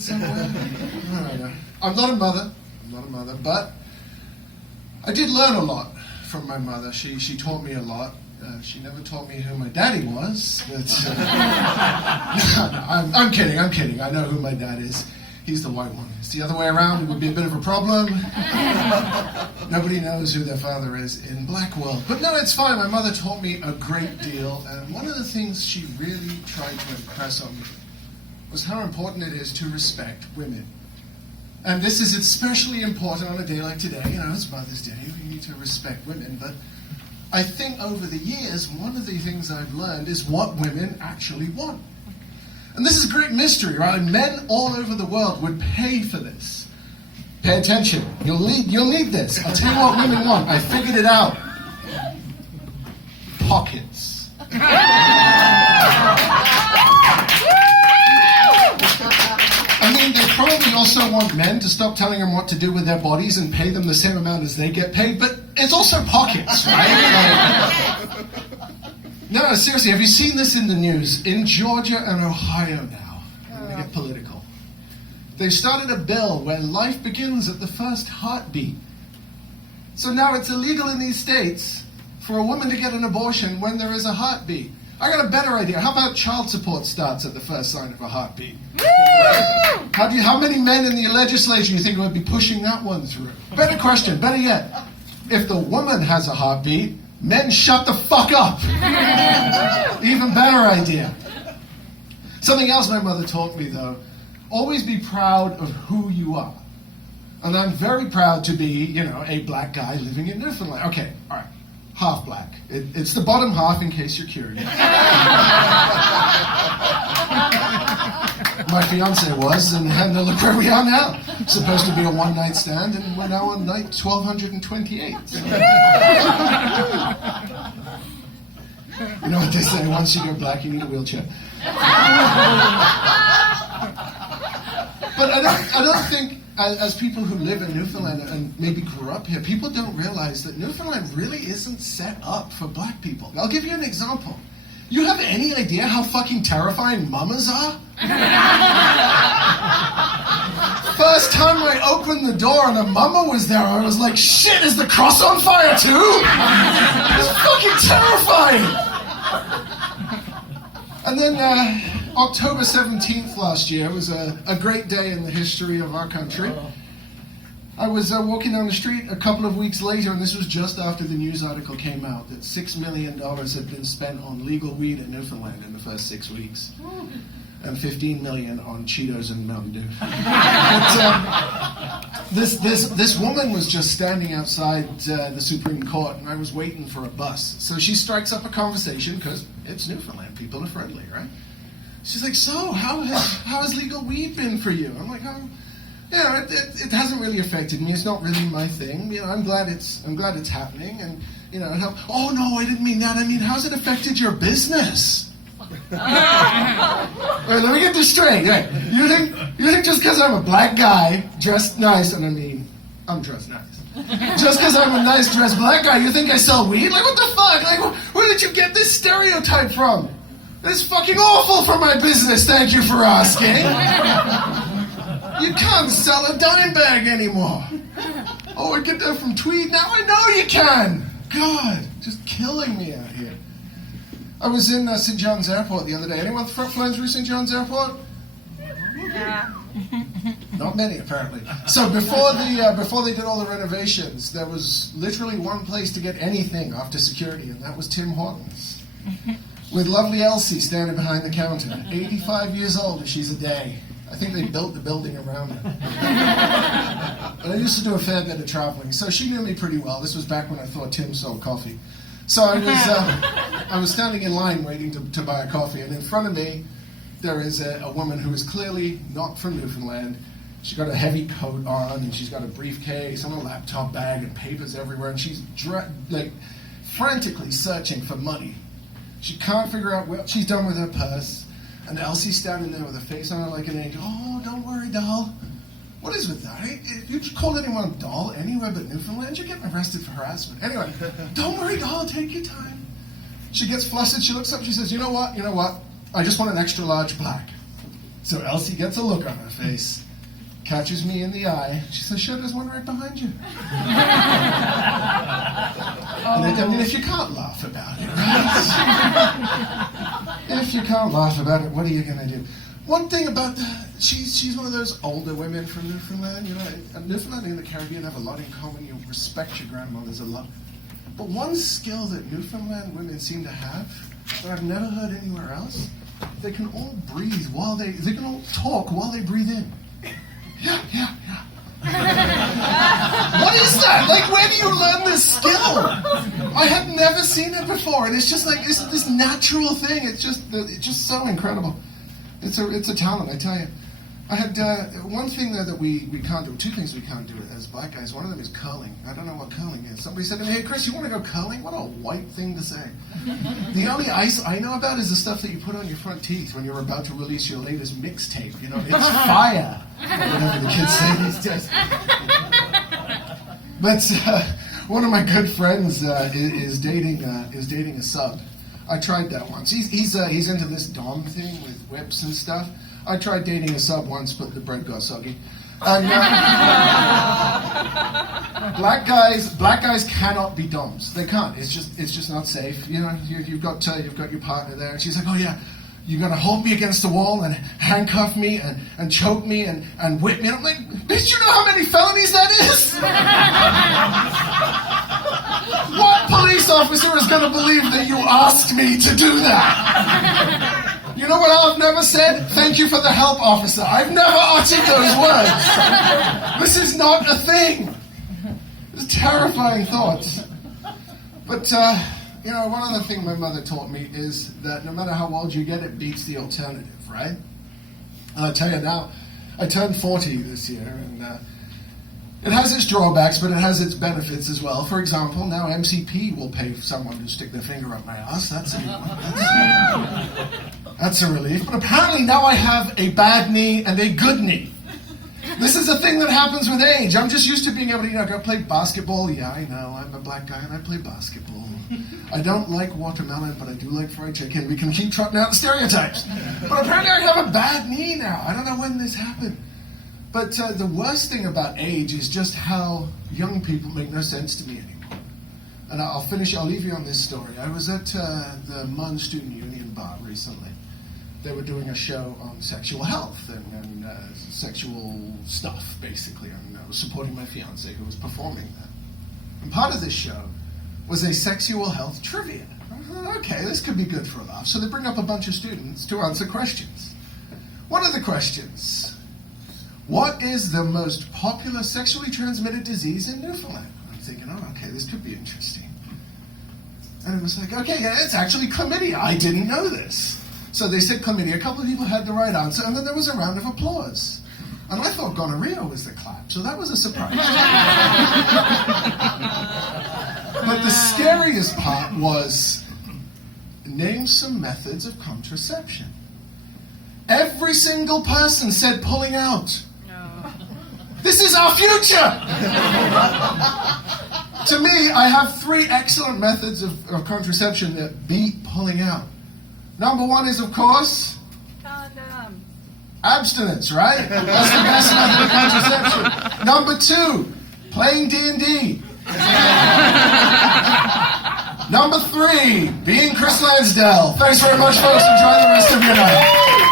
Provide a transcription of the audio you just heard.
it somewhere? I don't know. I'm not a mother, but I did learn a lot from my mother. She taught me a lot. She never taught me who my daddy was, but I'm kidding. I know who my dad is. He's the white one. It's the other way around. It would be a bit of a problem. Nobody knows who their father is in Black World. But no, it's fine. My mother taught me a great deal, and one of the things she really tried to impress on me was how important it is to respect women. And this is especially important on a day like today. You know, it's Mother's Day. We need to respect women. But I think over the years, one of the things I've learned is what women actually want. And this is a great mystery, right? Men all over the world would pay for this. Pay attention. You'll need this. I'll tell you what women want. I figured it out. Pockets. I mean, they probably also want men to stop telling them what to do with their bodies and pay them the same amount as they get paid, but it's also pockets, right? No, seriously, have you seen this in the news? In Georgia and Ohio now, they get political. They've started a bill where life begins at the first heartbeat. So now it's illegal in these states for a woman to get an abortion when there is a heartbeat. I got a better idea. How about child support starts at the first sign of a heartbeat? How many men in the legislature you think would be pushing that one through? Better question, better yet. If the woman has a heartbeat, men shut the fuck up. Even better idea. Something else my mother taught me, though. Always be proud of who you are. And I'm very proud to be, a black guy living in Newfoundland. Okay, all right. Half black. It's the bottom half, in case you're curious. My fiance was, and look where we are now. Supposed to be a one-night stand, and we're now on night 1228. You know what they say, once you go black, you need a wheelchair. But I don't think, as people who live in Newfoundland and maybe grew up here, people don't realize that Newfoundland really isn't set up for black people. I'll give you an example. You have any idea how fucking terrifying mamas are? First time I opened the door and a mama was there, I was like, shit, is the cross on fire too? It's fucking terrifying! And then October 17th last year was a great day in the history of our country. I was walking down the street a couple of weeks later, and this was just after the news article came out, that $6 million had been spent on legal weed in Newfoundland in the first 6 weeks. And $15 million on Cheetos and Mountain Dew. But, this woman was just standing outside the Supreme Court, and I was waiting for a bus. So she strikes up a conversation, because it's Newfoundland, people are friendly, right? She's like, so, how has legal weed been for you? I'm like, it hasn't really affected me. It's not really my thing. I'm glad it's happening, and oh no, I didn't mean that. I mean, how's it affected your business? Wait, let me get this straight. Hey, you think just because I'm a black guy dressed nice, and I mean, I'm dressed nice. Just because I'm a nice dressed black guy, you think I sell weed? Like, what the fuck? Like, where did you get this stereotype from? It's fucking awful for my business. Thank you for asking. You can't sell a dime bag anymore. Oh, I get that from Tweed. Now I know you can. God, just killing me out here. I was in St. John's Airport the other day. Anyone flying through St. John's Airport? Yeah. Not many, apparently. So before they did all the renovations, there was literally one place to get anything after security, and that was Tim Hortons. With lovely Elsie standing behind the counter. 85 years old, and she's a day. I think they built the building around her. But I used to do a fair bit of traveling, so she knew me pretty well. This was back when I thought Tim sold coffee. So I was standing in line waiting to buy a coffee, and in front of me there is a woman who is clearly not from Newfoundland. She's got a heavy coat on, and she's got a briefcase and a laptop bag and papers everywhere, and she's frantically searching for money. She can't figure out what she's done with her purse, and Elsie's standing there with her face on her like an angel. Oh, don't worry, doll. What is with that? If you call anyone a doll anywhere but Newfoundland, you're getting arrested for harassment. Anyway, don't worry, doll, take your time. She gets flustered, she looks up, she says, you know what? I just want an extra large black. So Elsie gets a look on her face, catches me in the eye. She says, "Sure, there's one right behind you." And I mean, if you can't laugh about it, right? If you can't laugh about it, what are you going to do? One thing about she's one of those older women from Newfoundland. You know, and Newfoundland and the Caribbean have a lot in common. You respect your grandmothers a lot. But one skill that Newfoundland women seem to have that I've never heard anywhere else, they can all breathe while they can all talk while they breathe in. Yeah. What is that? Like, where do you learn this skill? I had never seen it before, and it's just like this natural thing. It's just so incredible. It's a talent, I tell you. I had one thing there that we can't do. Two things we can't do as black guys. One of them is curling. I don't know what curling is. Somebody said to me, "Hey, Chris, you want to go curling?" What a white thing to say. The only ice I know about is the stuff that you put on your front teeth when you're about to release your latest mixtape. You know, it's fire. Whatever the kids say these days. But one of my good friends is dating a sub. I tried that once. He's into this dom thing with whips and stuff. I tried dating a sub once, but the bread got soggy. And black guys cannot be doms. They can't. It's just not safe. You know, you've got your partner there, and she's like, "Oh yeah, you're gonna hold me against the wall and handcuff me and choke me and whip me." And I'm like, "Bitch, you know how many felonies that is?" What police officer is gonna believe that you asked me to do that? You know what I've never said? "Thank you for the help, officer." I've never uttered those words. This is not a thing. It's terrifying thoughts. But, you know, one other thing my mother taught me is that no matter how old you get, it beats the alternative, right? And I'll tell you now, I turned 40 this year, and it has its drawbacks, but it has its benefits as well. For example, now MCP will pay someone to stick their finger up my ass. That's a good one. That's a relief. But apparently now I have a bad knee and a good knee. This is a thing that happens with age. I'm just used to being able to, go play basketball. Yeah, I know, I'm a black guy and I play basketball. I don't like watermelon, but I do like fried chicken. We can keep trotting out the stereotypes. But apparently I have a bad knee now. I don't know when this happened. But the worst thing about age is just how young people make no sense to me anymore. And I'll leave you on this story. I was at the Mun Student Union bar recently. They were doing a show on sexual health and sexual stuff, basically. And I was supporting my fiance who was performing that. And part of this show was a sexual health trivia. I thought, okay, this could be good for a laugh. So they bring up a bunch of students to answer questions. One of the questions: what is the most popular sexually transmitted disease in Newfoundland? I'm thinking, oh, okay, this could be interesting. And it was like, okay, yeah, it's actually chlamydia. I didn't know this. So they said chlamydia. A couple of people had the right answer, and then there was a round of applause. And I thought gonorrhea was the clap, so that was a surprise. But the scariest part was, name some methods of contraception. Every single person said pulling out. This is our future! To me, I have 3 excellent methods of contraception that beat pulling out. Number 1 is, of course, Condom. Abstinence, right? That's the best method of contraception. Number 2, playing D&D. Number 3, being Chris Lansdale. Thanks very much, folks. Enjoy the rest of your night.